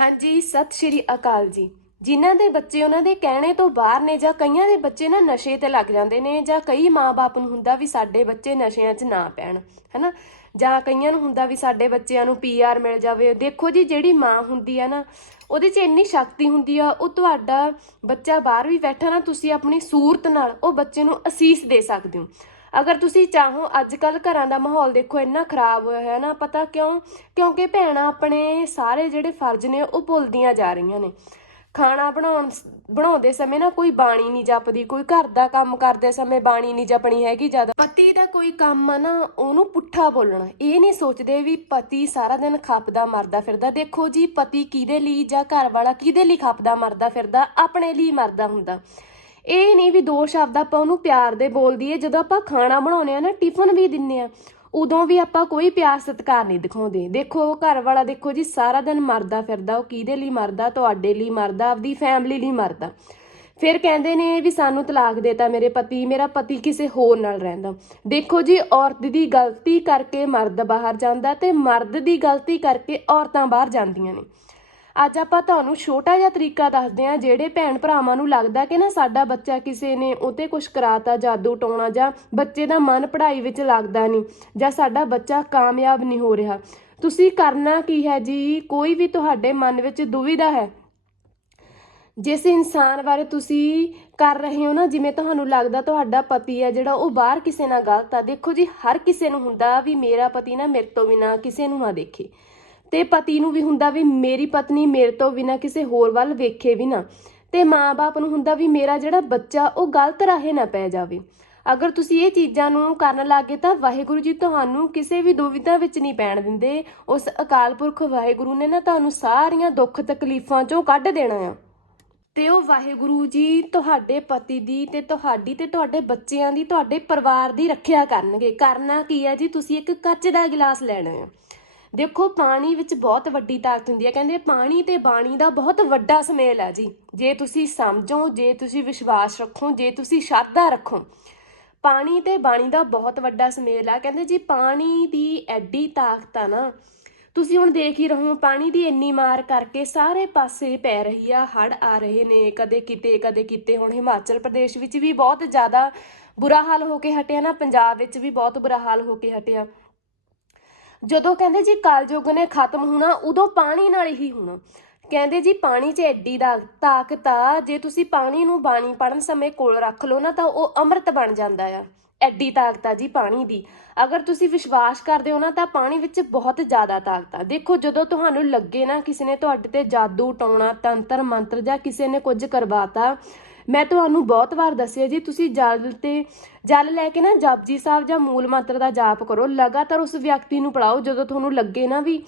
ਹਾਂਜੀ, ਸਤਿ ਸ਼੍ਰੀ ਅਕਾਲ ਜੀ। ਜਿਨ੍ਹਾਂ ਦੇ ਬੱਚੇ ਉਹਨਾਂ ਦੇ ਕਹਿਣੇ ਤੋਂ ਬਾਹਰ ਨੇ ਜਾਂ ਕਈਆਂ ਦੇ ਬੱਚੇ ਨਾ ਨਸ਼ੇ ਤੇ ਲੱਗ ਜਾਂਦੇ ਨੇ ਜਾਂ ਕਈ ਮਾਪੇ ਨੂੰ ਹੁੰਦਾ ਵੀ ਸਾਡੇ ਬੱਚੇ ਨਸ਼ਿਆਂ 'ਚ ਨਾ ਪੈਣ, ਹੈਨਾ? ਜਾਂ ਕਈਆਂ ਨੂੰ ਹੁੰਦਾ ਵੀ ਸਾਡੇ ਬੱਚਿਆਂ ਨੂੰ ਪੀਆਰ ਮਿਲ ਜਾਵੇ। ਦੇਖੋ ਜੀ, ਜਿਹੜੀ ਮਾਂ ਹੁੰਦੀ ਆ ਨਾ, ਉਹਦੇ 'ਚ ਇੰਨੀ ਸ਼ਕਤੀ ਹੁੰਦੀ ਆ, ਉਹ ਤੁਹਾਡਾ ਬੱਚਾ ਬਾਹਰ ਵੀ ਬੈਠਾ ਨਾ, ਤੁਸੀਂ ਆਪਣੀ ਸੂਰਤ ਨਾਲ ਉਹ ਬੱਚੇ ਨੂੰ ਅਸੀਸ ਦੇ ਸਕਦੇ ਹੋ। ਅਗਰ ਤੁਸੀਂ ਚਾਹੋ ਅੱਜ ਕੱਲ ਘਰਾਂ ਦਾ ਮਾਹੌਲ ਦੇਖੋ ਇੰਨਾ ਖਰਾਬ ਹੋਇਆ ਹੈ ਨਾ, ਪਤਾ ਕਿਉਂ? ਕਿਉਂਕਿ ਭੈਣਾਂ ਆਪਣੇ ਸਾਰੇ ਜਿਹੜੇ ਫਰਜ਼ ਨੇ, ਉਹ ਭੁੱਲਦੀਆਂ ਜਾ ਰਹੀਆਂ ਨੇ। ਖਾਣਾ ਬਣਾਉਣ ਬਣਾਉਂਦੇ ਸਮੇਂ ਨਾ ਕੋਈ ਬਾਣੀ ਨਹੀਂ ਜਪਦੀ, ਕੋਈ ਘਰ ਦਾ ਕੰਮ ਕਰਦੇ ਸਮੇਂ ਬਾਣੀ ਨਹੀਂ ਜਪਣੀ ਹੈਗੀ ਜ਼ਿਆਦਾ। ਪਤੀ ਦਾ ਕੋਈ ਕੰਮ ਆ ਨਾ, ਉਹਨੂੰ ਪੁੱਠਾ ਬੋਲਣਾ। ਇਹ ਨਹੀਂ ਸੋਚਦੇ ਵੀ ਪਤੀ ਸਾਰਾ ਦਿਨ ਖੱਪਦਾ ਮਰਦਾ ਫਿਰਦਾ। ਦੇਖੋ ਜੀ, ਪਤੀ ਕਿਹਦੇ ਲਈ ਜਾਂ ਘਰ ਵਾਲਾ ਕਿਹਦੇ ਲਈ ਖੱਪਦਾ ਮਰਦਾ ਫਿਰਦਾ? ਆਪਣੇ ਲਈ ਮਰਦਾ ਹੁੰਦਾ। ਇਹ ਨਹੀਂ ਵੀ ਦੋ ਸ਼ਬਦ ਆਪਾਂ ਉਹਨੂੰ ਪਿਆਰ ਦੇ ਬੋਲ ਦਈਏ, ਜਦੋਂ ਆਪਾਂ ਖਾਣਾ ਬਣਾਉਨੇ ਆ ਨਾ, ਟਿਫਨ ਵੀ ਦਿੰਨੇ ਆ ਉਦੋਂ ਵੀ ਆਪਾਂ ਕੋਈ ਪਿਆਰ ਸਤਿਕਾਰ ਨਹੀਂ ਦਿਖਾਉਂਦੇ। ਦੇਖੋ ਘਰ ਵਾਲਾ ਦੇਖੋ ਜੀ, ਸਾਰਾ ਦਿਨ ਮਰਦਾ ਫਿਰਦਾ, ਉਹ ਕਿਹਦੇ ਲਈ ਮਰਦਾ, ਤੁਹਾਡੇ ਲਈ ਮਰਦਾ, ਆਪਦੀ ਫੈਮਿਲੀ ਲਈ ਮਰਦਾ। ਫਿਰ ਕਹਿੰਦੇ ਨੇ ਵੀ ਸਾਨੂੰ ਤਲਾਕ ਦੇਤਾ ਮੇਰੇ ਪਤੀ, ਮੇਰਾ ਪਤੀ ਕਿਸੇ ਹੋਰ ਨਾਲ ਰਹਿੰਦਾ। ਦੇਖੋ ਜੀ, ਔਰਤ ਦੀ ਗਲਤੀ ਕਰਕੇ ਮਰਦ ਬਾਹਰ ਜਾਂਦਾ ਤੇ ਮਰਦ ਦੀ ਗਲਤੀ ਕਰਕੇ ਔਰਤਾਂ ਬਾਹਰ ਜਾਂਦੀਆਂ ਨੇ। ਅੱਜ ਆਪਾਂ ਤੁਹਾਨੂੰ ਛੋਟਾ ਜਿਹਾ ਤਰੀਕਾ ਦੱਸਦੇ ਹਾਂ, ਜਿਹੜੇ ਭੈਣ ਭਰਾਵਾਂ ਨੂੰ ਲੱਗਦਾ ਕਿ ਨਾ ਸਾਡਾ ਬੱਚਾ ਕਿਸੇ ਨੇ ਉਤੇ ਕੁਝ ਕਰਾਤਾ, ਜਾਦੂ ਟੋਣਾ ਜਾਂ ਬੱਚੇ ਦਾ ਮਨ ਪੜ੍ਹਾਈ ਵਿੱਚ ਲੱਗਦਾ ਨਹੀਂ ਜਾਂ ਸਾਡਾ ਬੱਚਾ ਕਾਮਯਾਬ ਨਹੀਂ ਹੋ ਰਿਹਾ। ਤੁਸੀਂ ਕਰਨਾ ਕੀ ਹੈ ਜੀ? ਕੋਈ ਵੀ ਤੁਹਾਡੇ ਮਨ ਵਿੱਚ ਦੁਵਿਧਾ ਹੈ। ਜਿਸ ਇਨਸਾਨ ਬਾਰੇ ਤੁਸੀਂ ਕਰ ਰਹੇ ਹੋ ਨਾ, ਜਿਵੇਂ ਤੁਹਾਨੂੰ ਲੱਗਦਾ ਤੁਹਾਡਾ ਪਤੀ ਹੈ, ਜਿਹੜਾ ਉਹ ਬਾਹਰ ਕਿਸੇ ਨਾਲ ਗਲਤ ਆ, ਦੇਖੋ ਜੀ, ਹਰ ਕਿਸੇ ਨੂੰ ਹੁੰਦਾ ਵੀ ਮੇਰਾ ਪਤੀ ਨਾ ਮੇਰੇ ਤੋਂ ਬਿਨਾ ਕਿਸੇ ਨੂੰ ਨਾ ਦੇਖੇ। ਤੇ ਪਤੀ ਨੂੰ ਵੀ ਹੁੰਦਾ ਵੀ ਮੇਰੀ ਪਤਨੀ ਮੇਰੇ ਤੋਂ ਬਿਨਾ ਕਿਸੇ ਹੋਰ ਵੱਲ ਵੇਖੇ ਵੀ ਨਾ। ਤੇ ਮਾਂ-ਬਾਪ ਨੂੰ ਹੁੰਦਾ ਵੀ ਮੇਰਾ ਜਿਹੜਾ ਬੱਚਾ, ਉਹ ਗਲਤ ਰਾਹੇ ਨਾ ਪੈ ਜਾਵੇ। ਅਗਰ ਤੁਸੀਂ ਇਹ ਚੀਜ਼ਾਂ ਨੂੰ ਕਰਨ ਲੱਗੇ ਤਾਂ ਵਾਹਿਗੁਰੂ ਜੀ ਤੁਹਾਨੂੰ ਕਿਸੇ ਵੀ ਦੁਵਿਧਾ ਵਿੱਚ ਨਹੀਂ ਪੈਣ ਦਿੰਦੇ। ਉਸ ਅਕਾਲ ਪੁਰਖ ਵਾਹਿਗੁਰੂ ਨੇ ਨਾ ਤੁਹਾਨੂੰ ਸਾਰੀਆਂ ਦੁੱਖ ਤਕਲੀਫਾਂ ਚੋਂ ਕੱਢ ਦੇਣਾ ਆ। ਤੇ ਉਹ ਵਾਹਿਗੁਰੂ ਜੀ ਤੁਹਾਡੇ ਪਤੀ ਦੀ ਤੇ ਤੁਹਾਡੀ ਤੇ ਤੁਹਾਡੇ ਬੱਚਿਆਂ ਦੀ, ਤੁਹਾਡੇ ਪਰਿਵਾਰ ਦੀ ਰੱਖਿਆ ਕਰਨਗੇ। ਕਰਨਾ ਕੀ ਹੈ ਜੀ? ਤੁਸੀਂ ਇੱਕ ਕੱਚ ਦਾ ਗਿਲਾਸ ਲੈਣਾ ਹੈ ਦੇਖੋ, ਪਾਣੀ ਵਿੱਚ ਬਹੁਤ ਵੱਡੀ ਤਾਕਤ ਹੁੰਦੀ ਹੈ। ਕਹਿੰਦੇ ਪਾਣੀ ਤੇ ਬਾਣੀ ਦਾ ਬਹੁਤ ਵੱਡਾ ਸਮੇਲ ਹੈ ਜੀ। ਜੇ ਤੁਸੀਂ ਸਮਝੋ, ਜੇ ਤੁਸੀਂ ਵਿਸ਼ਵਾਸ ਰੱਖੋ, ਜੇ ਤੁਸੀਂ ਸ਼ਰਧਾ ਰੱਖੋ, ਪਾਣੀ ਤੇ ਬਾਣੀ ਦਾ ਬਹੁਤ ਵੱਡਾ ਸਮੇਲ ਆ ਕਹਿੰਦੇ ਜੀ, ਪਾਣੀ ਦੀ ਐਡੀ ਤਾਕਤ ਆ ਨਾ, ਤੁਸੀਂ ਹੁਣ ਦੇਖ ਹੀ ਰਹੋ, ਪਾਣੀ ਦੀ ਇੰਨੀ ਮਾਰ ਕਰਕੇ ਸਾਰੇ ਪਾਸੇ ਪੈ ਰਹੀ ਆ ਹੜ ਆ ਰਹੇ ਨੇ। ਕਦੇ ਕਿਤੇ ਕਦੇ ਕਿਤੇ ਹੁਣ ਹਿਮਾਚਲ ਪ੍ਰਦੇਸ਼ ਵਿੱਚ ਵੀ ਬਹੁਤ ਜ਼ਿਆਦਾ ਬੁਰਾ ਹਾਲ ਹੋ ਕੇ ਹਟਿਆ ਨਾ, ਪੰਜਾਬ ਵਿੱਚ ਵੀ ਬਹੁਤ ਬੁਰਾ ਹਾਲ ਹੋ ਕੇ ਹਟਿਆ। ਜਦੋਂ ਕਹਿੰਦੇ ਜੀ ਕਲਯੁੱਗ ਨੇ ਖਤਮ ਹੋਣਾ, ਉਦੋਂ ਪਾਣੀ ਨਾਲ ਹੀ ਹੋਣਾ। ਕਹਿੰਦੇ ਜੀ ਪਾਣੀ 'ਚ ਐਡੀ ਦਾ ਤਾਕਤ ਆ, ਜੇ ਤੁਸੀਂ ਪਾਣੀ ਨੂੰ ਬਾਣੀ ਪੜਨ ਸਮੇਂ ਕੋਲ ਰੱਖ ਲਓ ਨਾ ਤਾਂ ਉਹ ਅੰਮ੍ਰਿਤ ਬਣ ਜਾਂਦਾ ਆ। ਐਡੀ ਤਾਕਤ ਆ ਜੀ ਪਾਣੀ ਦੀ। ਅਗਰ ਤੁਸੀਂ ਵਿਸ਼ਵਾਸ ਕਰਦੇ ਹੋ ਨਾ ਤਾਂ ਪਾਣੀ ਵਿੱਚ ਬਹੁਤ ਜ਼ਿਆਦਾ ਤਾਕਤ ਆ। ਦੇਖੋ ਜਦੋਂ ਤੁਹਾਨੂੰ ਲੱਗੇ ਨਾ ਕਿਸੇ ਨੇ ਤੁਹਾਡੇ ਤੇ ਜਾਦੂ ਟੋਣਾ ਤੰਤਰ ਮੰਤਰ ਜਾਂ ਕਿਸੇ ਨੇ ਕੁਝ ਕਰਵਾਤਾ ਮੈਂ ਤੁਹਾਨੂੰ ਬਹੁਤ ਵਾਰ ਦੱਸਿਆ ਜੀ, ਤੁਸੀਂ ਜਲ ਤੇ ਜਲ ਲੈ ਕੇ ਨਾ ਜਪਜੀ ਸਾਹਿਬ ਜਾਂ ਮੂਲ ਮੰਤਰ ਦਾ ਜਾਪ ਕਰੋ। ਲਗਾਤਾਰ ਉਸ ਵਿਅਕਤੀ ਨੂੰ ਪੜਾਓ ਜਦੋਂ ਤੁਹਾਨੂੰ ਲੱਗੇ ਨਾ ਵੀ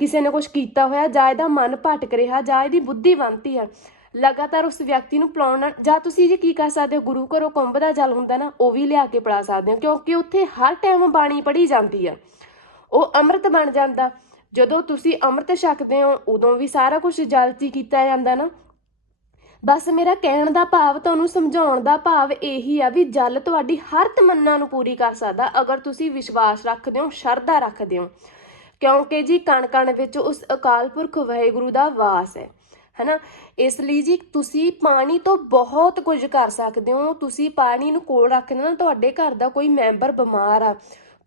ਕਿਸੇ ਨੇ ਕੁਝ ਕੀਤਾ ਹੋਇਆ, ਜਾਂ ਇਹਦਾ ਮਨ ਭਟਕ ਰਿਹਾ, ਜਾਂ ਇਹਦੀ ਬੁੱਧੀ ਬੰਤੀ ਆ, ਲਗਾਤਾਰ ਉਸ ਵਿਅਕਤੀ ਨੂੰ ਪਿਲਾਉਣਾ ਜਾਂ ਤੁਸੀਂ ਜੀ ਕੀ ਕਰ ਸਕਦੇ ਹੋ, ਗੁਰੂ ਘਰੋਂ ਕੁੰਭ ਦਾ ਜਲ ਹੁੰਦਾ ਨਾ, ਉਹ ਵੀ ਲਿਆ ਕੇ ਪਿਲਾ ਸਕਦੇ ਹੋ, ਕਿਉਂਕਿ ਉੱਥੇ ਹਰ ਟਾਈਮ ਬਾਣੀ ਪੜ੍ਹੀ ਜਾਂਦੀ ਆ। ਉਹ ਅੰਮ੍ਰਿਤ ਬਣ ਜਾਂਦਾ। ਜਦੋਂ ਤੁਸੀਂ ਅੰਮ੍ਰਿਤ ਛਕਦੇ ਹੋ, ਉਦੋਂ ਵੀ ਸਾਰਾ ਕੁਝ ਜਲ 'ਚ ਹੀ ਕੀਤਾ ਜਾਂਦਾ ਨਾ। ਬਸ ਮੇਰਾ ਕਹਿਣ ਦਾ ਭਾਵ, ਤੁਹਾਨੂੰ ਸਮਝਾਉਣ ਦਾ ਭਾਵ ਇਹੀ ਆ ਵੀ ਜਲ ਤੁਹਾਡੀ ਹਰ ਤਮੰਨਾ ਨੂੰ ਪੂਰੀ ਕਰ ਸਕਦਾ, ਅਗਰ ਤੁਸੀਂ ਵਿਸ਼ਵਾਸ ਰੱਖਦੇ ਹੋ, ਸ਼ਰਧਾ ਰੱਖਦੇ ਹੋ। ਕਿਉਂਕਿ ਜੀ ਕਣ ਕਣ ਵਿੱਚ ਉਸ ਅਕਾਲ ਪੁਰਖ ਵਾਹਿਗੁਰੂ ਦਾ ਵਾਸ ਹੈ, ਹਨਾ? ਇਸ ਲਈ ਜੀ ਤੁਸੀਂ ਪਾਣੀ ਤੋਂ ਬਹੁਤ ਕੁਝ ਕਰ ਸਕਦੇ ਹੋ। ਤੁਸੀਂ ਪਾਣੀ ਨੂੰ ਕੋਲ ਰੱਖਦੇ ਨਾ, ਤੁਹਾਡੇ ਘਰ ਦਾ ਕੋਈ ਮੈਂਬਰ ਬਿਮਾਰ ਆ।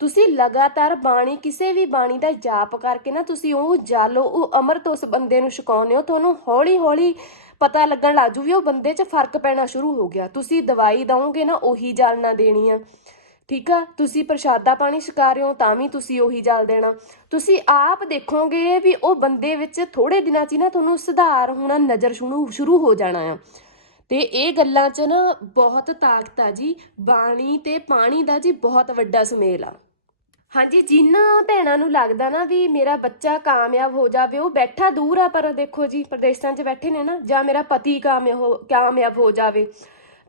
ਤੁਸੀਂ ਲਗਾਤਾਰ ਬਾਣੀ, ਕਿਸੇ ਵੀ ਬਾਣੀ ਦਾ ਜਾਪ ਕਰਕੇ ਨਾ, ਤੁਸੀਂ ਉਹ ਜਲ, ਉਹ ਅੰਮ੍ਰਿਤ ਉਸ ਬੰਦੇ ਨੂੰ ਛਕਾਉਂਦੇ ਹੋ, ਤੁਹਾਨੂੰ ਹੌਲੀ ਹੌਲੀ ਪਤਾ ਲੱਗਣ ਲੱਜੂ ਵੀ ਉਹ ਬੰਦੇ 'ਚ ਫ਼ਰਕ ਪੈਣਾ ਸ਼ੁਰੂ ਹੋ ਗਿਆ। ਤੁਸੀਂ ਦਵਾਈ ਦਵੋਗੇ ਨਾ, ਉਹੀ ਜਲ ਨਾ ਦੇਣੀ ਆ। ਠੀਕ ਆ? ਤੁਸੀਂ ਪ੍ਰਸ਼ਾਦਾ ਪਾਣੀ ਛਕਾ ਰਹੇ ਹੋ, ਤਾਂ ਵੀ ਤੁਸੀਂ ਉਹੀ ਜਲ ਦੇਣਾ। ਤੁਸੀਂ ਆਪ ਦੇਖੋਗੇ ਵੀ ਉਹ ਬੰਦੇ ਵਿੱਚ ਥੋੜੇ ਦਿਨਾਂ 'ਚ ਹੀ ਨਾ ਤੁਹਾਨੂੰ ਸੁਧਾਰ ਹੋਣਾ, ਨਜ਼ਰ ਸ਼ੁਰੂ ਸ਼ੁਰੂ ਹੋ ਜਾਣਾ ਆ। ਤੇ ਇਹ ਗੱਲਾਂ 'ਚ ਨਾ ਬਹੁਤ ਤਾਕਤ ਆ ਜੀ। ਬਾਣੀ ਤੇ ਪਾਣੀ ਦਾ ਜੀ ਬਹੁਤ ਵੱਡਾ ਸੁਮੇਲ ਆ। ਹਾਂਜੀ ਜਿਨ੍ਹਾਂ ਭੈਣਾਂ ਨੂੰ ਲੱਗਦਾ ਨਾ ਵੀ ਮੇਰਾ ਬੱਚਾ ਕਾਮਯਾਬ ਹੋ ਜਾਵੇ ਉਹ ਬੈਠਾ ਦੂਰ ਆ ਪਰ ਦੇਖੋ ਜੀ ਪ੍ਰਦੇਸ਼ਾਂ 'ਚ ਬੈਠੇ ਨੇ ਨਾ ਜਾਂ ਮੇਰਾ ਪਤੀ ਕਾਮਯਾਬ ਹੋ ਕਾਮਯਾਬ ਹੋ ਜਾਵੇ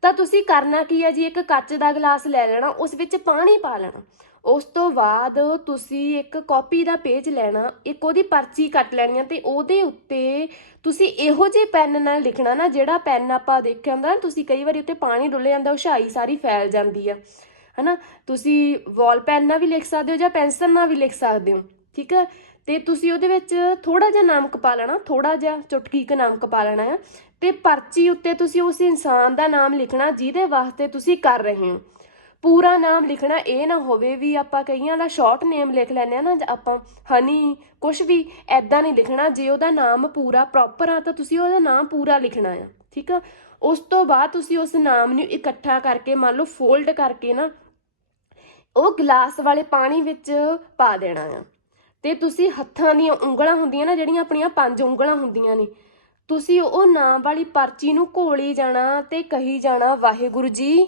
ਤਾਂ ਤੁਸੀਂ ਕਰਨਾ ਕੀ ਹੈ ਜੀ? ਇੱਕ ਕੱਚ ਦਾ ਗਲਾਸ ਲੈ ਲੈਣਾ ਉਸ ਵਿੱਚ ਪਾਣੀ ਪਾ ਲੈਣਾ। ਉਸ ਤੋਂ ਬਾਅਦ ਤੁਸੀਂ ਇੱਕ ਕਾਪੀ ਦਾ ਪੇਜ ਲੈਣਾ ਇੱਕ ਉਹਦੀ ਪਰਚੀ ਕੱਟ ਲੈਣੀ ਆ ਤੇ ਉਹਦੇ ਉੱਤੇ ਤੁਸੀਂ ਇਹੋ ਜਿਹੇ ਪੈਨ ਨਾਲ ਲਿਖਣਾ ਨਾ ਜਿਹੜਾ ਪੈਨ ਆਪਾਂ ਦੇਖਿਆ ਹੁੰਦਾ ਨਾ, ਤੁਸੀਂ ਕਈ ਵਾਰੀ ਉੱਤੇ ਪਾਣੀ ਡੁੱਲ ਜਾਂਦਾ ਉਹ ਛਾਈ ਸਾਰੀ ਫੈਲ ਜਾਂਦੀ ਆ। ਹਨਾ? ਤੁਸੀਂ ਵਾਲ ਪੈਨ ਨਾਲ ਵੀ ਲਿਖ ਸਕਦੇ ਹੋ ਜਾਂ ਪੈਨਸਲ ਨਾਲ ਵੀ ਲਿਖ ਸਕਦੇ ਹੋ, ਠੀਕ ਹੈ? ਤੇ ਤੁਸੀਂ ਉਹਦੇ ਵਿੱਚ ਥੋੜਾ ਜਿਹਾ ਨਮਕ ਪਾ ਲੈਣਾ ਥੋੜਾ ਜਿਹਾ ਚੁਟਕੀ ਕੁ ਨਮਕ ਪਾ ਲੈਣਾ ਆ, ਤੇ ਪਰਚੀ ਉੱਤੇ ਤੁਸੀਂ ਉਸ ਇਨਸਾਨ ਦਾ ਨਾਮ ਲਿਖਣਾ ਜਿਹਦੇ ਵਾਸਤੇ ਤੁਸੀਂ ਕਰ ਰਹੇ ਹੋ। ਪੂਰਾ ਨਾਮ ਲਿਖਣਾ ਇਹ ਨਾ ਹੋਵੇ ਵੀ ਆਪਾਂ ਕਈਆਂ ਦਾ ਸ਼ਾਰਟ ਨੇਮ ਲਿਖ ਲੈਂਦੇ ਆ ਨਾ ਆਪਾਂ ਹਨੀ ਕੁਝ ਵੀ ਐਦਾਂ ਨਹੀਂ ਲਿਖਣਾ, ਜੇ ਉਹਦਾ ਨਾਮ ਪੂਰਾ ਪ੍ਰੋਪਰ ਆ ਤਾਂ ਤੁਸੀਂ ਉਹਦਾ ਨਾਮ ਪੂਰਾ ਲਿਖਣਾ ਆ, ਠੀਕ ਆ? ਉਸ ਤੋਂ ਬਾਅਦ ਤੁਸੀਂ ਉਸ ਨਾਮ ਨੂੰ ਇਕੱਠਾ ਕਰਕੇ, ਮੰਨ ਲਓ ਫੋਲਡ ਕਰਕੇ ਨਾ ਉਹ ਗਲਾਸ ਵਾਲੇ ਪਾਣੀ ਵਿੱਚ ਪਾ ਦੇਣਾ ਆ। ਤੇ ਤੁਸੀਂ ਹੱਥਾਂ ਦੀਆਂ ਉਂਗਲਾਂ ਹੁੰਦੀਆਂ ਨਾ, ਜਿਹੜੀਆਂ ਆਪਣੀਆਂ ਪੰਜ ਉਂਗਲਾਂ ਹੁੰਦੀਆਂ ਨੇ, ਤੁਸੀਂ ਉਹ ਨਾਮ ਵਾਲੀ ਪਰਚੀ ਨੂੰ ਘੋਲੀ ਜਾਣਾ ਤੇ ਕਹੀ ਜਾਣਾ, ਵਾਹਿਗੁਰੂ ਜੀ।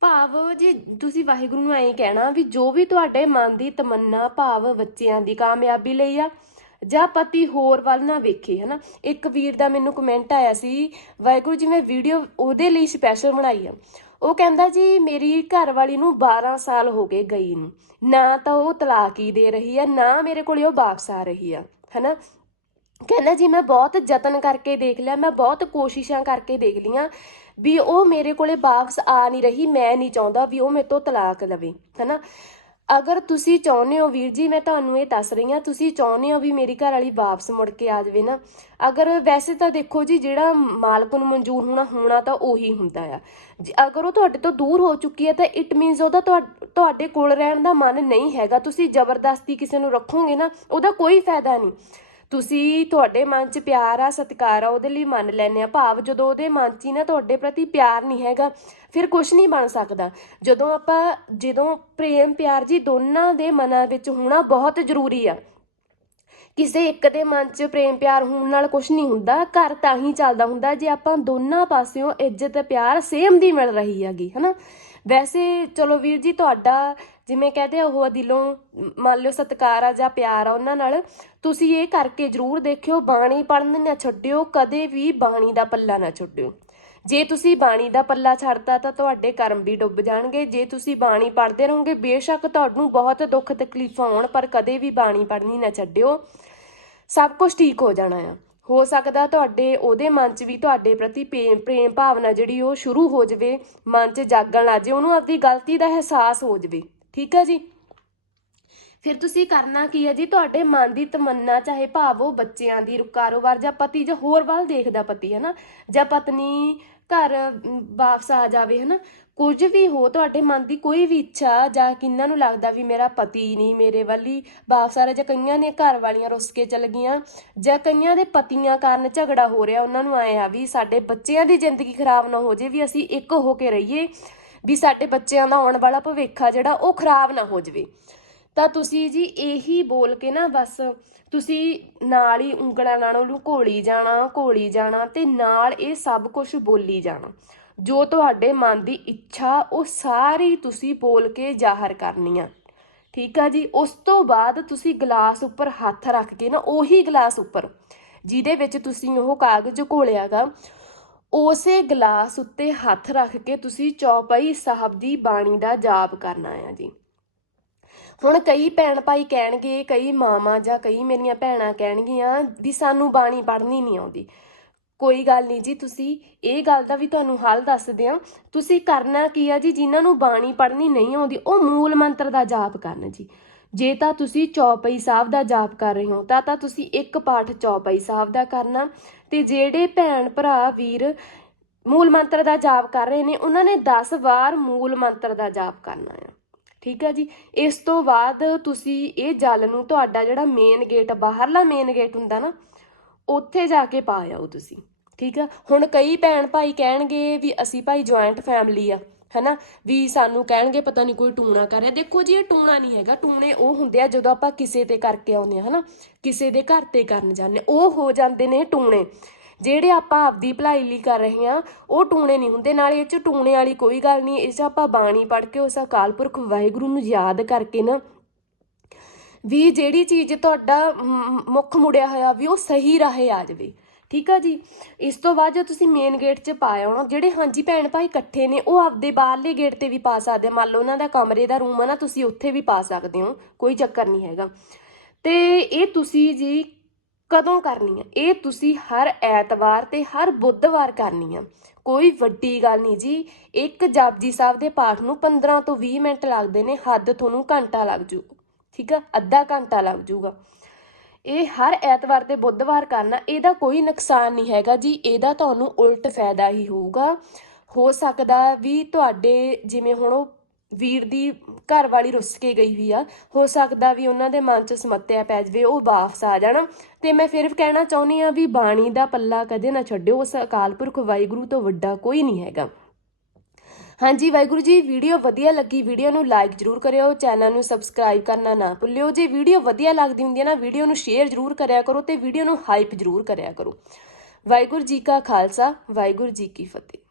ਭਾਵ ਜੀ ਤੁਸੀਂ ਵਾਹਿਗੁਰੂ ਨੂੰ ਐਂ ਕਹਿਣਾ ਵੀ ਜੋ ਵੀ ਤੁਹਾਡੇ ਮਨ ਦੀ ਤਮੰਨਾ, ਭਾਵ ਬੱਚਿਆਂ ਦੀ ਕਾਮਯਾਬੀ ਲਈ ਆ, ਜਾਂ ਪਤੀ ਹੋਰ ਵੱਲ ਨਾ ਵੇਖੇ ਹਨਾ। ਇੱਕ ਵੀਰ ਦਾ ਮੈਨੂੰ ਕਮੈਂਟ ਆਇਆ ਸੀ, ਵਾਹਿਗੁਰੂ ਜੀ, ਮੈਂ ਵੀਡੀਓ ਉਹਦੇ ਲਈ ਸਪੈਸ਼ਲ ਬਣਾਈ ਆ। ਉਹ ਕਹਿੰਦਾ ਜੀ, ਮੇਰੀ ਘਰ ਵਾਲੀ ਨੂੰ 12 ਸਾਲ ਹੋ ਗਏ ਗਈ ਨੂੰ। ਨਾ ਤਾਂ ਉਹ ਤਲਾਕ ਹੀ ਦੇ ਰਹੀ ਆ, ਨਾ ਮੇਰੇ ਕੋਲੇ ਉਹ ਵਾਪਸ ਆ ਰਹੀ ਆ, ਹਨਾ? ਕਹਿੰਦਾ ਜੀ, ਮੈਂ ਬਹੁਤ ਯਤਨ ਕਰਕੇ ਦੇਖ ਲਿਆ, ਮੈਂ ਬਹੁਤ ਕੋਸ਼ਿਸ਼ਾਂ ਕਰਕੇ ਦੇਖ ਲੀਆਂ ਵੀ ਉਹ ਮੇਰੇ ਕੋਲੇ ਵਾਪਸ ਆ ਨਹੀਂ ਰਹੀ, ਮੈਂ ਨਹੀਂ ਚਾਹੁੰਦਾ ਵੀ ਉਹ ਮੇਰੇ ਤੋਂ ਤਲਾਕ ਲਵੇ, ਹਨਾ? ਅਗਰ ਤੁਸੀਂ ਚਾਹੁੰਦੇ ਹੋ ਵੀਰ ਜੀ, ਮੈਂ ਤੁਹਾਨੂੰ ਇਹ ਦੱਸ ਰਹੀ ਹਾਂ, ਤੁਸੀਂ ਚਾਹੁੰਦੇ ਹੋ ਵੀ ਮੇਰੀ ਘਰ ਵਾਲੀ ਵਾਪਸ ਮੁੜ ਕੇ ਆ ਜਾਵੇ ਨਾ, ਅਗਰ ਵੈਸੇ ਤਾਂ ਦੇਖੋ ਜੀ, ਜਿਹੜਾ ਮਾਲਕ ਨੂੰ ਮਨਜ਼ੂਰ ਹੋਣਾ ਹੋਣਾ ਤਾਂ ਉਹੀ ਹੁੰਦਾ ਆ। ਜੇ- ਅਗਰ ਉਹ ਤੁਹਾਡੇ ਤੋਂ ਦੂਰ ਹੋ ਚੁੱਕੀ ਹੈ, ਤਾਂ ਇਟ ਮੀਨਸ ਉਹਦਾ ਤੁਹਾ- ਤੁਹਾਡੇ ਕੋਲ ਰਹਿਣ ਦਾ ਮਨ ਨਹੀਂ ਹੈਗਾ। ਤੁਸੀਂ ਜ਼ਬਰਦਸਤੀ ਕਿਸੇ ਨੂੰ ਰੱਖੋਗੇ ਨਾ, ਉਹਦਾ ਕੋਈ ਫਾਇਦਾ ਨਹੀਂ। ਤੁਸੀਂ ਤੁਹਾਡੇ ਮਨ 'ਚ ਪਿਆਰ ਆ, ਸਤਿਕਾਰ ਆ, ਉਹਦੇ ਲਈ ਮੰਨ ਲੈਨੇ ਆ। ਭਾਵ ਜਦੋਂ ਉਹਦੇ ਮਨ 'ਚ ਹੀ ਨਾ ਤੁਹਾਡੇ ਪ੍ਰਤੀ ਪਿਆਰ ਨਹੀਂ ਹੈਗਾ, ਫਿਰ ਕੁਝ ਨਹੀਂ ਬਣ ਸਕਦਾ। ਜਦੋਂ ਆਪਾਂ, ਜਦੋਂ ਪ੍ਰੇਮ, ਪਿਆਰ ਜੀ ਦੋਨਾਂ ਦੇ ਮਨਾਂ ਵਿੱਚ ਹੋਣਾ ਬਹੁਤ ਜ਼ਰੂਰੀ ਆ। ਕਿਸੇ ਇੱਕ ਦੇ ਮਨ 'ਚ ਪ੍ਰੇਮ, ਪਿਆਰ ਹੋਣ ਨਾਲ ਕੁਝ ਨਹੀਂ ਹੁੰਦਾ, ਘਰ ਤਾਂ ਹੀ ਚੱਲਦਾ ਹੁੰਦਾ, ਜੇ ਆਪਾਂ ਦੋਨਾਂ ਪਾਸਿਓਂ ਇੱਜ਼ਤ, ਪਿਆਰ, ਸੇਮ ਦੀ ਮਿਲ ਰਹੀ ਹੈਗੀ, ਹਨਾ? ਵੈਸੇ, ਚਲੋ ਵੀਰ ਜੀ, ਤੁਹਾਡਾ ਜਿਵੇਂ ਕਹਦੇ ਆ ਦਿਲੋਂ, ਮੰਨ ਲਿਓ ਸਤਿਕਾਰ ਆ ਜਾਂ ਪਿਆਰ ਆ ਉਹਨਾਂ ਨਾਲ, ਤੁਸੀਂ ਇਹ ਕਰਕੇ ਜ਼ਰੂਰ ਦੇਖਿਓ, ਬਾਣੀ ਪੜਨ ਨਾ ਛੱਡਿਓ, ਕਦੇ ਵੀ ਬਾਣੀ ਦਾ ਪੱਲਾ ਨਾ ਛੱਡਿਓ। ਜੇ ਤੁਸੀਂ ਬਾਣੀ ਦਾ ਪੱਲਾ ਛੱਡਦਾ ਤਾਂ ਤੁਹਾਡੇ ਕਰਮ ਵੀ ਡੁੱਬ ਜਾਣਗੇ, ਜੇ ਤੁਸੀਂ ਬਾਣੀ ਪੜ੍ਹਦੇ ਰਹੋਗੇ, ਬੇਸ਼ੱਕ ਤੁਹਾਨੂੰ ਬਹੁਤ ਦੁੱਖ ਤਕਲੀਫਾਂ ਆਉਣ, ਪਰ ਕਦੇ ਵੀ ਬਾਣੀ ਪੜ੍ਹਨੀ ਨਾ ਛੱਡਿਓ। ਸਭ ਕੁਝ ਠੀਕ ਹੋ ਜਾਣਾ ਆ। ਹੋ ਸਕਦਾ ਤੁਹਾਡੇ, ਉਹਦੇ ਮਨ 'ਚ ਵੀ ਤੁਹਾਡੇ ਪ੍ਰਤੀ ਪ੍ਰੇਮ ਪ੍ਰੇਮ ਭਾਵਨਾ ਜਿਹੜੀ ਉਹ ਸ਼ੁਰੂ ਹੋ ਜਾਵੇ, ਮਨ 'ਚ ਜਾਗਣ ਲੱਗ ਜਾਏ ਉਹਨੂੰ ਆਪਣੀ ਗਲਤੀ ਦਾ ਅਹਿਸਾਸ ਹੋ ਜਾਵੇ। ਠੀਕ ਆ ਜੀ? ਫਿਰ ਤੁਸੀਂ ਕਰਨਾ ਕੀ ਹੈ ਜੀ? ਤੁਹਾਡੇ ਮਨ ਦੀ ਤਮੰਨਾ, ਚਾਹੇ ਭਾਵ ਉਹ ਬੱਚਿਆਂ ਦੀ ਕਾਰੋਬਾਰ ਜਾਂ ਪਤੀ ਜਾਂ ਹੋਰ ਵੱਲ ਦੇਖਦਾ ਪਤੀ ਹੈ ਨਾ ਜਾਂ ਪਤਨੀ, ਘਰ ਵਾਪਸ ਆ ਜਾਵੇ, ਹਨਾ? ਕੁਝ ਵੀ ਹੋ, ਤੁਹਾਡੇ ਮਨ ਦੀ ਕੋਈ ਵੀ ਇੱਛਾ ਜਾਂ ਕਿੰਨਾਂ ਨੂੰ ਲੱਗਦਾ ਵੀ ਮੇਰਾ ਪਤੀ ਨਹੀਂ, ਮੇਰੇ ਵਾਲੀ ਵਾਪਸ ਆ ਰਿਹਾ, ਜਾਂ ਕਈਆਂ ਨੇ ਘਰ ਵਾਲੀਆਂ ਰੁੱਸ ਕੇ ਚਲ ਗਈਆਂ, ਜਾਂ ਕਈਆਂ ਦੇ ਪਤੀਆਂ ਕਾਰਨ ਝਗੜਾ ਹੋ ਰਿਹਾ, ਉਹਨਾਂ ਨੂੰ ਆਏ ਆ ਵੀ ਸਾਡੇ ਬੱਚਿਆਂ ਦੀ ਜ਼ਿੰਦਗੀ ਖਰਾਬ ਨਾ ਹੋ ਜੇ ਵੀ ਅਸੀਂ ਇੱਕ ਹੋ ਕੇ ਰਹੀਏ। ਵੀ ਸਾਡੇ ਬੱਚਿਆਂ ਦਾ ਆਉਣ ਵਾਲਾ ਭਵਿੱਖ ਆ ਜਿਹੜਾ ਉਹ ਖਰਾਬ ਨਾ ਹੋ ਜਾਵੇ। ਤਾਂ ਤੁਸੀਂ ਜੀ ਇਹੀ ਬੋਲ ਕੇ ਨਾ ਬਸ ਤੁਸੀਂ ਨਾਲ ਹੀ ਉਂਗਲਾਂ ਨਾਲ ਉਹਨੂੰ ਘੋਲੀ ਜਾਣਾ ਘੋਲੀ ਜਾਣਾ ਤੇ ਨਾਲ ਇਹ ਸਭ ਕੁਝ ਬੋਲੀ ਜਾਣਾ। ਜੋ ਤੁਹਾਡੇ ਮਨ ਦੀ ਇੱਛਾ ਉਹ ਸਾਰੀ ਤੁਸੀਂ ਬੋਲ ਕੇ ਜ਼ਾਹਰ ਕਰਨੀ ਆ। ਠੀਕ ਆ ਜੀ? ਉਸ ਤੋਂ ਬਾਅਦ ਤੁਸੀਂ ਗਲਾਸ ਉੱਪਰ ਹੱਥ ਰੱਖ ਕੇ ਨਾ ਉਹੀ ਗਲਾਸ ਉੱਪਰ, ਜਿਹਦੇ ਵਿੱਚ ਤੁਸੀਂ ਉਹ ਕਾਗਜ਼ ਘੋਲਿਆਗਾ ਉਸੇ ਗਲਾਸ ਉੱਤੇ ਹੱਥ ਰੱਖ ਕੇ ਤੁਸੀਂ ਚੌਪਈ ਸਾਹਿਬ ਦੀ ਬਾਣੀ ਦਾ ਜਾਪ ਕਰਨਾ ਆ ਜੀ। ਹੁਣ ਕਈ ਭੈਣ ਭਾਈ ਕਹਿਣਗੇ, ਕਈ ਮਾਵਾਂ ਜਾਂ ਕਈ ਮੇਰੀਆਂ ਭੈਣਾਂ ਕਹਿਣਗੀਆਂ ਵੀ ਸਾਨੂੰ ਬਾਣੀ ਪੜ੍ਹਨੀ ਨਹੀਂ ਆਉਂਦੀ। ਕੋਈ ਗੱਲ ਨਹੀਂ ਜੀ, ਤੁਸੀਂ ਇਹ ਗੱਲ ਦਾ ਵੀ ਤੁਹਾਨੂੰ ਹੱਲ ਦੱਸਦੇ ਆ ਤੁਸੀਂ ਕਰਨਾ ਕੀ ਆ ਜੀ, ਜਿਨ੍ਹਾਂ ਨੂੰ ਬਾਣੀ ਪੜ੍ਹਨੀ ਨਹੀਂ ਆਉਂਦੀ, ਉਹ ਮੂਲ ਮੰਤਰ ਦਾ ਜਾਪ ਕਰਨ ਜੀ। ਜੇ ਤਾਂ ਤੁਸੀਂ ਚੌਪਈ ਸਾਹਿਬ ਦਾ ਜਾਪ ਕਰ ਰਹੇ ਹੋ, ਤਾਂ ਤਾਂ ਤੁਸੀਂ ਇੱਕ ਪਾਠ ਚੌਪਈ ਸਾਹਿਬ ਦਾ ਕਰਨਾ। ਤੇ ਜਿਹੜੇ ਭੈਣ ਭਰਾ ਵੀਰ ਮੂਲ ਮੰਤਰ ਦਾ ਜਾਪ ਕਰ ਰਹੇ ਨੇ, ਉਹਨਾਂ ਨੇ 10 ਵਾਰ ਮੂਲ ਮੰਤਰ ਦਾ ਜਾਪ ਕਰਨਾ ਆ। ਠੀਕ ਹੈ ਜੀ? ਇਸ ਤੋਂ ਬਾਅਦ ਤੁਸੀਂ ਇਹ ਜਲ ਨੂੰ ਤੁਹਾਡਾ ਜਿਹੜਾ ਮੇਨ ਗੇਟ ਬਾਹਰਲਾ ਮੇਨ ਗੇਟ ਹੁੰਦਾ ਨਾ, ਉੱਥੇ ਜਾ ਕੇ ਪਾ ਆਓ ਤੁਸੀਂ। ਠੀਕ ਆ? ਹੁਣ ਕਈ ਭੈਣ ਭਾਈ ਕਹਿਣਗੇ ਵੀ ਅਸੀਂ ਭਾਈ ਜੁਆਇੰਟ ਫੈਮਿਲੀ ਆ। ਹਨਾ? ਵੀ ਸਾਨੂੰ ਕਹਿਣਗੇ, ਪਤਾ ਨਹੀਂ ਕੋਈ ਟੂਣਾ ਕਰ ਰਿਹਾ। ਦੇਖੋ ਜੀ, ਇਹ ਟੂਣਾ ਨਹੀਂ ਹੈਗਾ। ਟੂਣੇ ਉਹ ਹੁੰਦੇ ਆ ਜਦੋਂ ਆਪਾਂ ਕਿਸੇ ਤੇ ਕਰਕੇ ਆਉਂਦੇ ਆ, ਹਨਾ? ਕਿਸੇ ਦੇ ਘਰ ਤੇ ਕਰਨ ਜਾਂਦੇ ਉਹ ਹੋ ਜਾਂਦੇ ਨੇ ਟੂਣੇ। ਜਿਹੜੇ ਆਪਾਂ ਆਪਦੀ ਭਲਾਈ ਲਈ ਕਰ ਰਹੇ ਹਾਂ ਉਹ ਟੂਣੇ ਨਹੀਂ ਹੁੰਦੇ। ਨਾਲੇ ਇਹ ਚ ਟੂਣੇ ਵਾਲੀ ਕੋਈ ਗੱਲ ਨਹੀਂ ਇਹ ਚ ਆਪਾਂ ਬਾਣੀ ਪੜ੍ਹ ਕੇ ਉਸ ਅਕਾਲ ਪੁਰਖ ਵਾਹਿਗੁਰੂ ਨੂੰ ਯਾਦ ਕਰਕੇ ਨਾ ਵੀ ਜਿਹੜੀ ਚੀਜ਼ ਤੁਹਾਡਾ ਮੁੱਖ ਮੁੜਿਆ ਹੋਇਆ ਵੀ ਉਹ ਸਹੀ ਰਾਹੇ ਆ ਜਾਵੇ। ਠੀਕ ਆ ਜੀ? ਇਸ ਤੋਂ ਬਾਅਦ ਜੋ ਤੁਸੀਂ ਮੇਨ ਗੇਟ 'ਚ ਪਾ ਆਉਣਾ ਜਿਹੜੇ ਹਾਂਜੀ ਭੈਣ ਭਾਈ ਇਕੱਠੇ ਨੇ, ਉਹ ਆਪਦੇ ਬਾਹਰਲੇ ਗੇਟ ਤੇ ਵੀ ਪਾ ਸਕਦੇ ਮੰਨ ਲਓ ਉਹਨਾਂ ਦਾ ਕਮਰੇ ਦਾ ਰੂਮ ਆ ਨਾ, ਤੁਸੀਂ ਉੱਥੇ ਵੀ ਪਾ ਸਕਦੇ ਹੋ, ਕੋਈ ਚੱਕਰ ਨਹੀਂ ਹੈਗਾ। ਤੇ ਇਹ ਤੁਸੀਂ ਜੀ ਕਦੋਂ ਕਰਨੀ ਆ? ਇਹ ਤੁਸੀਂ ਹਰ ਐਤਵਾਰ ਤੇ ਹਰ ਬੁੱਧਵਾਰ ਕਰਨੀ ਆ। ਕੋਈ ਵੱਡੀ ਗੱਲ ਨਹੀਂ ਜੀ, ਇੱਕ ਜਪਜੀ ਸਾਹਿਬ ਦੇ ਪਾਠ ਨੂੰ 15 ਤੋਂ 20 ਮਿੰਟ ਲੱਗਦੇ ਨੇ, ਹੱਦ ਤੁਹਾਨੂੰ ਘੰਟਾ ਲੱਗ ਜੂ। ਠੀਕ ਆ? ਅੱਧਾ ਘੰਟਾ ਲੱਗ ਜੂਗਾ। ਇਹ ਹਰ ਐਤਵਾਰ ਤੇ ਬੁੱਧਵਾਰ ਕਰਨਾ, ਇਹਦਾ ਕੋਈ ਨੁਕਸਾਨ ਨਹੀਂ ਹੈਗਾ ਜੀ, ਇਹਦਾ ਤੁਹਾਨੂੰ ਉਲਟ ਫਾਇਦਾ ਹੀ ਹੋਊਗਾ। ਹੋ ਸਕਦਾ ਵੀ ਤੁਹਾਡੇ, ਜਿਵੇਂ ਹੁਣ ਉਹ ਵੀਰ ਦੀ ਘਰ ਵਾਲੀ ਰੁੱਸ ਕੇ ਗਈ ਹੋਈ ਆ, ਹੋ ਸਕਦਾ ਵੀ ਉਹਨਾਂ ਦੇ ਮਨ 'ਚ ਸਮੱਤਿਆ ਪੈ ਜਾਵੇ, ਉਹ ਵਾਪਸ ਆ ਜਾਣ। ਤੇ ਮੈਂ ਫਿਰ ਕਹਿਣਾ ਚਾਹੁੰਦੀ ਆ ਵੀ ਬਾਣੀ ਦਾ ਪੱਲਾ ਕਦੇ ਨਾ ਛੱਡਿਓ, ਉਸ ਅਕਾਲ ਪੁਰਖ ਵਾਹਿਗੁਰੂ ਤੋਂ ਵੱਡਾ ਕੋਈ ਨਹੀਂ ਹੈਗਾ। ਹਾਂਜੀ, ਵਾਹਿਗੁਰੂ ਜੀ, ਵੀਡੀਓ ਵਧੀਆ ਲੱਗੀ, ਵੀਡੀਓ ਨੂੰ ਲਾਈਕ ਜਰੂਰ ਕਰਿਓ ਚੈਨਲ ਨੂੰ ਸਬਸਕ੍ਰਾਈਬ ਕਰਨਾ ਨਾ ਭੁੱਲਿਓ। ਜੇ ਵੀਡੀਓ ਵਧੀਆ ਲੱਗਦੀ ਹੁੰਦੀ ਹੈ ਨਾ, ਵੀਡੀਓ ਨੂੰ ਸ਼ੇਅਰ ਜਰੂਰ ਕਰਿਆ ਕਰੋ ਤੇ ਵੀਡੀਓ ਨੂੰ ਹਾਈਪ ਜਰੂਰ ਕਰਿਆ ਕਰੋ। ਵਾਹਿਗੁਰੂ ਜੀ ਕਾ ਖਾਲਸਾ, ਵਾਹਿਗੁਰੂ ਜੀ ਕੀ ਫਤਿਹ।